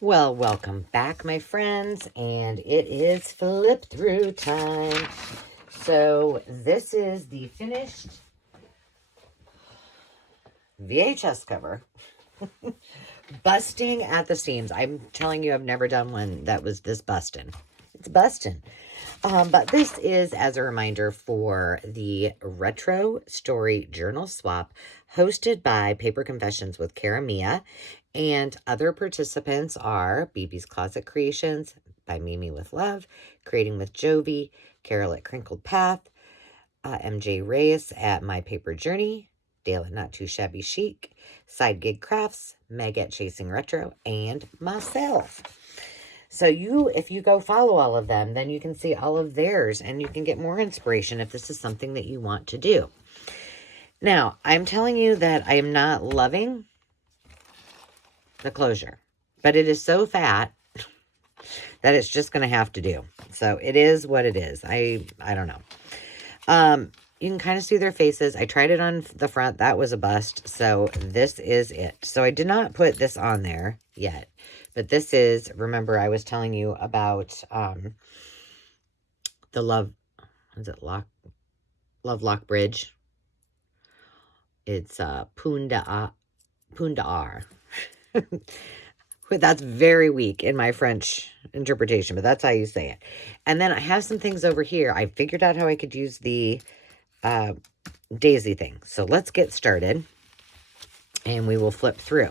Well, welcome back, my friends, and it is flip through time. So this is the finished VHS cover. Busting at the seams. I'm telling you, I've never done one that was this busting. It's busting. But this is as a reminder for the Retro Story Journal Swap hosted by Paper Confessions with Cara Mia. And other participants are BB's Closet Creations by Mimi with Love, Creating with Jovi, Carol at Crinkled Path, MJ Reyes at My Paper Journey, Dale at Not Too Shabby Chic, Side Gig Crafts, Meg at Chasing Retro, and myself. So if you go follow all of them, then you can see all of theirs and you can get more inspiration if this is something that you want to do. Now, I'm telling you that I am not loving the closure, but it is so fat that it's just going to have to do. So it is what it is. I don't know. You can kind of see their faces. I tried it on the front. That was a bust. So this is it. So I did not put this on there yet. But this is, remember I was telling you about the Love Lock Bridge. It's Punda R. That's very weak in my French interpretation, but that's how you say it. And then I have some things over here. I figured out how I could use the daisy thing. So let's get started and we will flip through.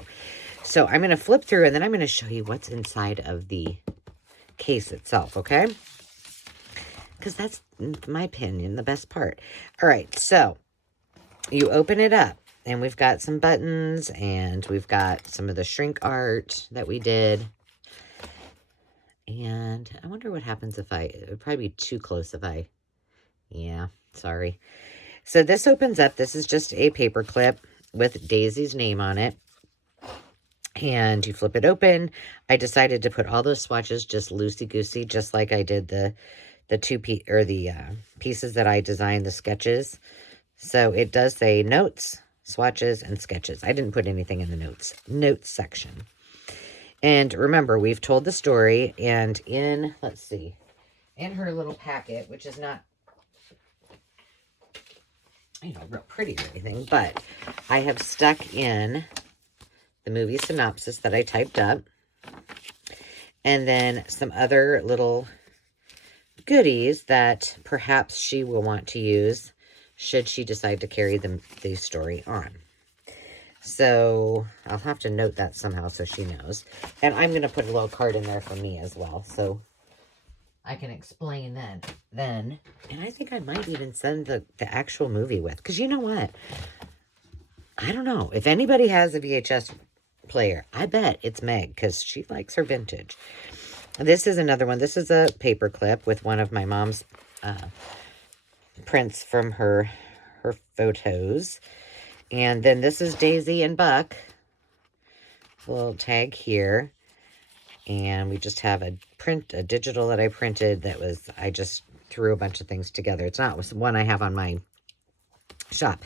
So I'm going to flip through and then I'm going to show you what's inside of the case itself, okay? Because that's, in my opinion, the best part. All right, so you open it up and we've got some buttons and we've got some of the shrink art that we did. And I wonder what happens if it would probably be too close if yeah, sorry. So this opens up. This is just a paper clip with Daisy's name on it. And you flip it open. I decided to put all those swatches just loosey-goosey, just like I did the pieces that I designed, the sketches. So it does say notes, swatches, and sketches. I didn't put anything in the notes section. And remember, we've told the story, and in her little packet, which is not, real pretty or anything, but I have stuck in the movie synopsis that I typed up, and then some other little goodies that perhaps she will want to use should she decide to carry the story on. So I'll have to note that somehow so she knows. And I'm going to put a little card in there for me as well, so I can explain then. And I think I might even send the actual movie with, because you know what? I don't know. If anybody has a VHS player, I bet it's Meg, because she likes her vintage. This is another one. This is a paper clip with one of my mom's prints from her photos. And then this is Daisy and Buck. A little tag here. And we just have a digital that I printed I just threw a bunch of things together. It's not one I have on my shop.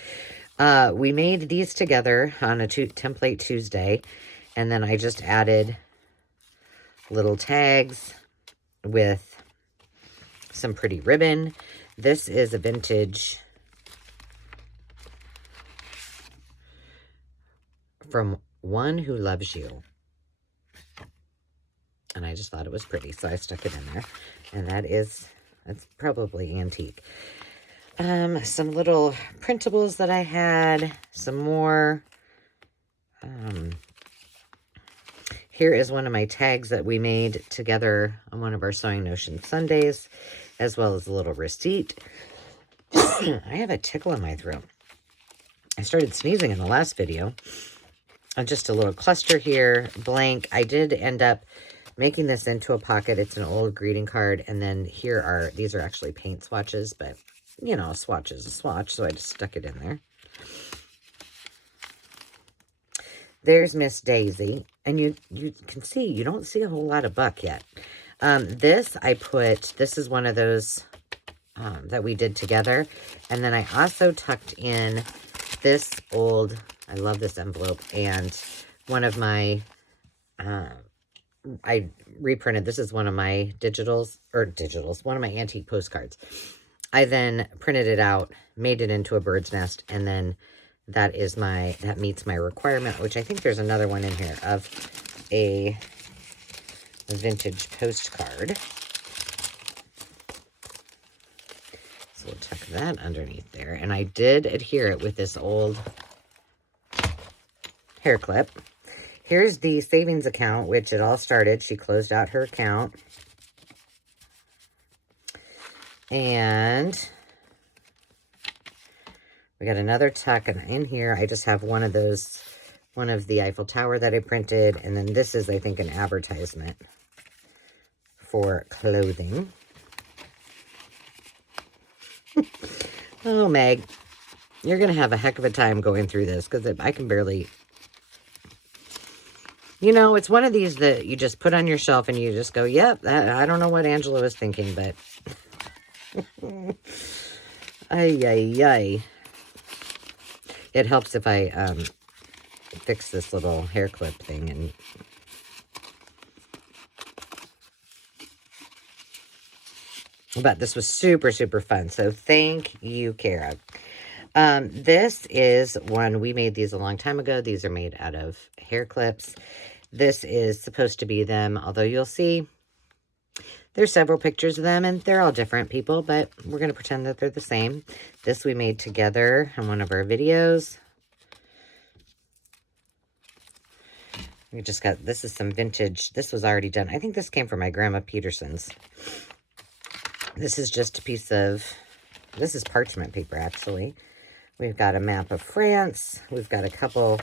We made these together on a template Tuesday, and then I just added little tags with some pretty ribbon. This is a vintage From One Who Loves You. And I just thought it was pretty, so I stuck it in there. And that's probably antique. Some little printables that I had, some more. Here is one of my tags that we made together on one of our Sewing Notion Sundays, as well as a little receipt. I have a tickle in my throat. I started sneezing in the last video. Just a little cluster here, blank. I did end up making this into a pocket. It's an old greeting card. And then these are actually paint swatches, but a swatch is a swatch, so I just stuck it in there. There's Miss Daisy, and you can see, you don't see a whole lot of Buck yet. This is one of those that we did together, and then I also tucked in this old, I love this envelope, and one of my I reprinted. This is one of my one of my antique postcards. I then printed it out, made it into a bird's nest, and then that meets my requirement, which I think there's another one in here of a vintage postcard. So we'll tuck that underneath there. And I did adhere it with this old hair clip. Here's the savings account, which it all started. She closed out her account. And we got another tuck, and in here I just have one of the Eiffel Tower that I printed, and then this is, I think, an advertisement for clothing. Oh, Meg, you're going to have a heck of a time going through this, because I can barely... You know, it's one of these that you just put on your shelf and you just go, yep, I don't know what Angela was thinking, but... Ay, ay, ay. It helps if I fix this little hair clip thing. And but this was super, super fun. So thank you, Kara. This is one, we made these a long time ago. These are made out of hair clips. This is supposed to be them, although you'll see there's several pictures of them, and they're all different people, but we're going to pretend that they're the same. This we made together in one of our videos. We just got, this is some vintage, this was already done. I think this came from my Grandma Peterson's. This is just a piece of, this is parchment paper, actually. We've got a map of France. We've got a couple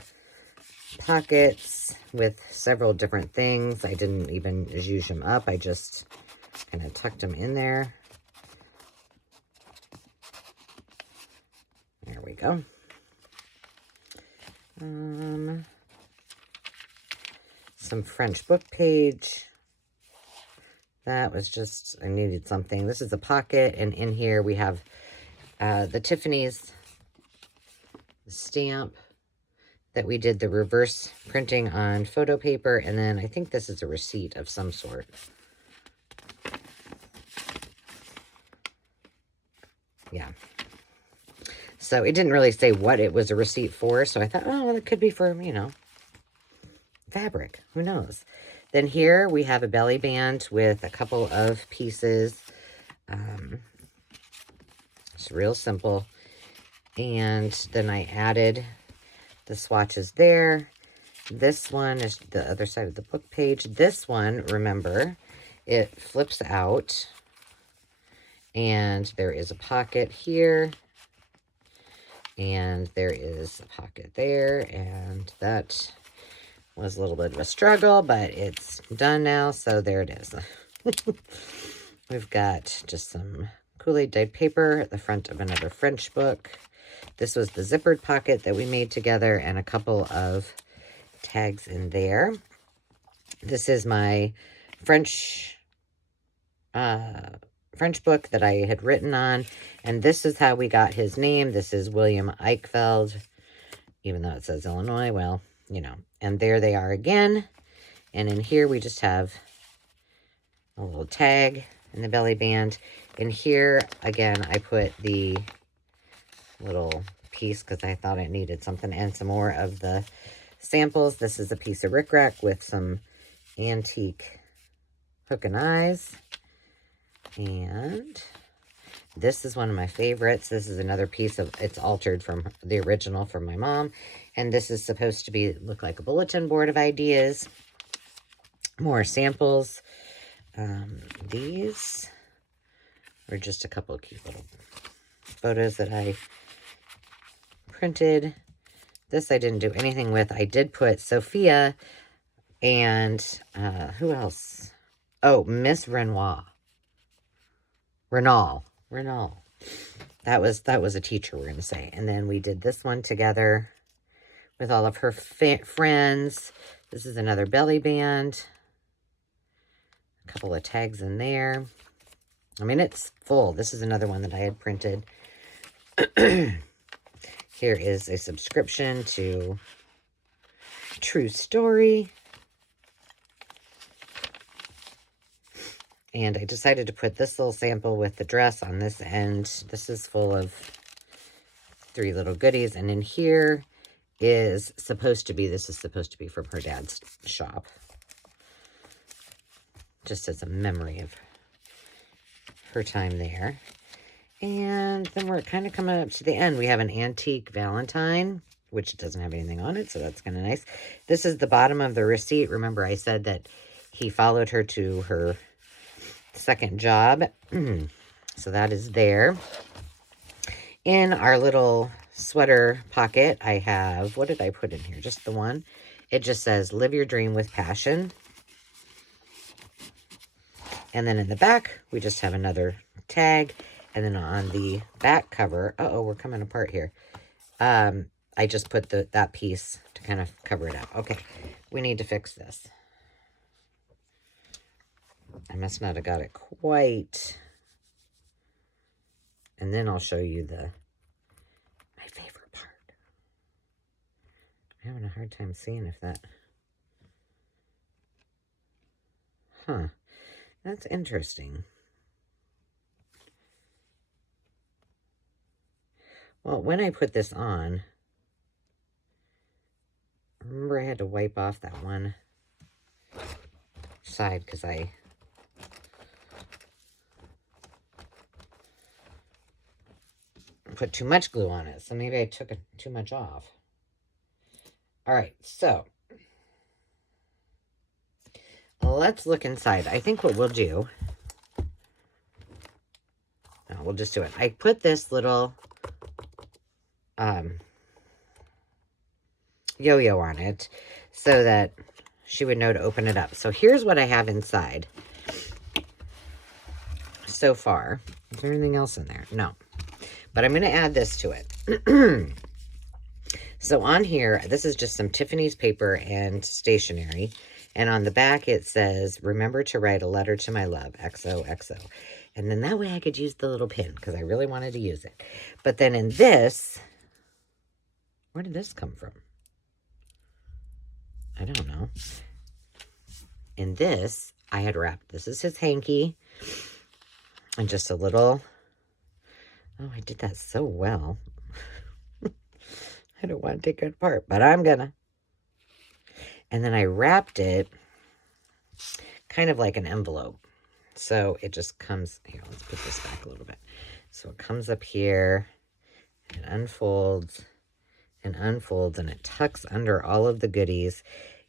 pockets with several different things. I didn't even zhuzh them up. I just kind of tucked them in there. There we go. Some French book page. That was just, I needed something. This is a pocket, and in here we have the Tiffany's stamp that we did the reverse printing on photo paper, and then I think this is a receipt of some sort. Yeah. So it didn't really say what it was a receipt for, so I thought, oh, well, it could be for, you know, fabric. Who knows? Then here we have a belly band with a couple of pieces. It's real simple. And then I added the swatches there. This one is the other side of the book page. This one, remember, it flips out. And there is a pocket here. And there is a pocket there. And that was a little bit of a struggle, but it's done now. So there it is. We've got just some Kool-Aid dyed paper at the front of another French book. This was the zippered pocket that we made together, and a couple of tags in there. This is my French book that I had written on, and this is how we got his name. This is William Eichfeld, even though it says Illinois. Well, you know, and there they are again. And in here we just have a little tag in the belly band. In here, again, I put the little piece because I thought it needed something, and some more of the samples. This is a piece of rickrack with some antique hook and eyes. And this is one of my favorites. This is another piece of, it's altered from the original from my mom. And this is supposed to be, look like a bulletin board of ideas. More samples. These are just a couple of cute little photos that I printed. This I didn't do anything with. I did put Sophia and who else? Oh, Miss Renoir. Renal. That was a teacher, we're going to say. And then we did this one together with all of her friends. This is another belly band. A couple of tags in there. I mean, it's full. This is another one that I had printed. Here is a subscription to True Story. And I decided to put this little sample with the dress on this end. This is full of 3 little goodies. And in here is supposed to be, this is supposed to be from her dad's shop. Just as a memory of her time there. And then we're kind of coming up to the end. We have an antique Valentine, which doesn't have anything on it, so that's kind of nice. This is the bottom of the receipt. Remember, I said that he followed her to her second job. So that is there. In our little sweater pocket, I have, what did I put in here? Just the one. It just says, live your dream with passion. And then in the back, we just have another tag. And then on the back cover, uh-oh, we're coming apart here. I just put that piece to kind of cover it up. Okay, we need to fix this. I must not have got it quite. And then I'll show you my favorite part. I'm having a hard time seeing if that... Huh. That's interesting. Well, when I put this on, remember I had to wipe off that one side because I put too much glue on it. So maybe I took too much off. All right, so let's look inside. I think what we'll do, no, we'll just do it. I put this little yo-yo on it so that she would know to open it up. So here's what I have inside so far. Is there anything else in there? No. But I'm going to add this to it. So on here, this is just some Tiffany's paper and stationery. And on the back it says, remember to write a letter to my love, XOXO. And then that way I could use the little pin because I really wanted to use it. But then in this, where did this come from? I don't know. In this, I had wrapped, this is his hanky. And just a little, oh, I did that so well. I don't want to take it apart, but I'm gonna. And then I wrapped it kind of like an envelope. So it just comes, here, let's put this back a little bit. So it comes up here and unfolds and unfolds and it tucks under all of the goodies.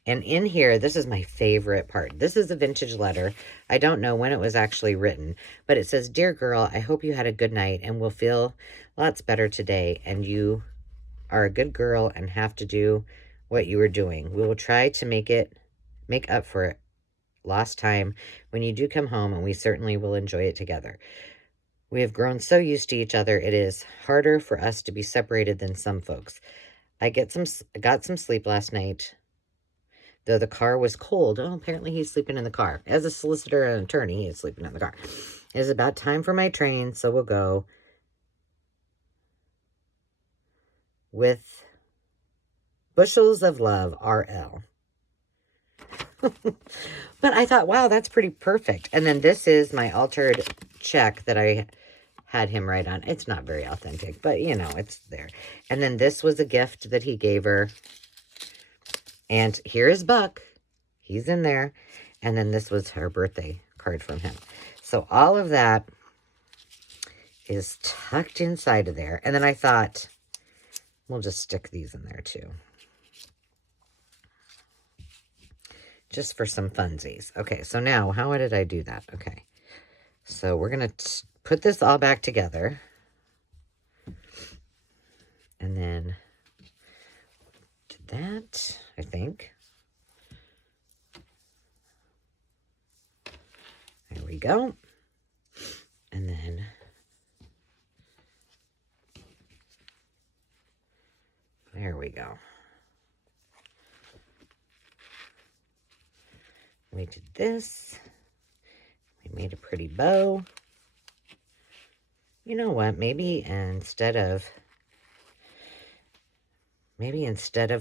And in here, this is my favorite part. This is a vintage letter. I don't know when it was actually written, but it says, dear girl, I hope you had a good night and will feel lots better today. And you are a good girl and have to do what you were doing. We will try to make up for lost time when you do come home, and we certainly will enjoy it together. We have grown so used to each other, it is harder for us to be separated than some folks. I got some sleep last night, though the car was cold. Oh, apparently he's sleeping in the car. As a solicitor and attorney, he is sleeping in the car. It is about time for my train, so we'll go. With bushels of love, RL. But I thought, wow, that's pretty perfect. And then this is my altered check that I had him write on. It's not very authentic, but you know, it's there. And then this was a gift that he gave her. And here is Buck. He's in there. And then this was her birthday card from him. So all of that is tucked inside of there. And then I thought, we'll just stick these in there too. Just for some funsies. Okay, so now, how did I do that? Okay, so we're going to put this all back together. And then did that, I think. There we go. And then there we go. We did this. We made a pretty bow. You know what? Maybe instead of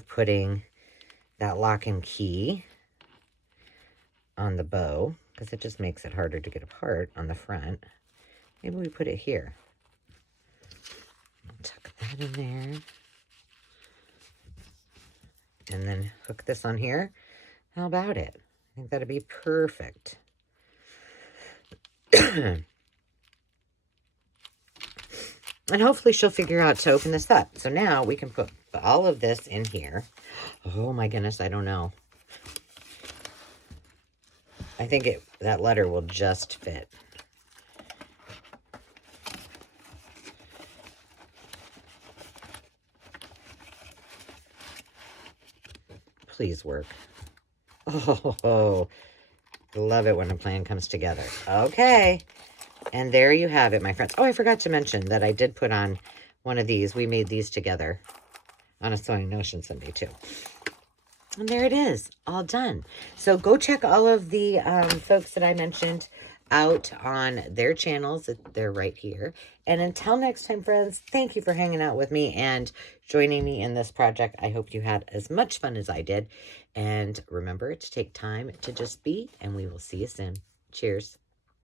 putting that lock and key on the bow because it just makes it harder to get apart on the front. Maybe we put it here. Tuck that in there. And then hook this on here. How about it? I think that'd be perfect. And hopefully she'll figure out to open this up. So now we can put all of this in here. Oh my goodness, I don't know. I think that letter will just fit. Please work. Oh, love it when a plan comes together. Okay. And there you have it, my friends. Oh, I forgot to mention that I did put on one of these. We made these together on a Sewing Notion Sunday, too. And there it is, all done. So go check all of the folks that I mentioned out on their channels. They're right here. And until next time, friends, thank you for hanging out with me and joining me in this project. I hope you had as much fun as I did. And remember to take time to just be, and we will see you soon. Cheers.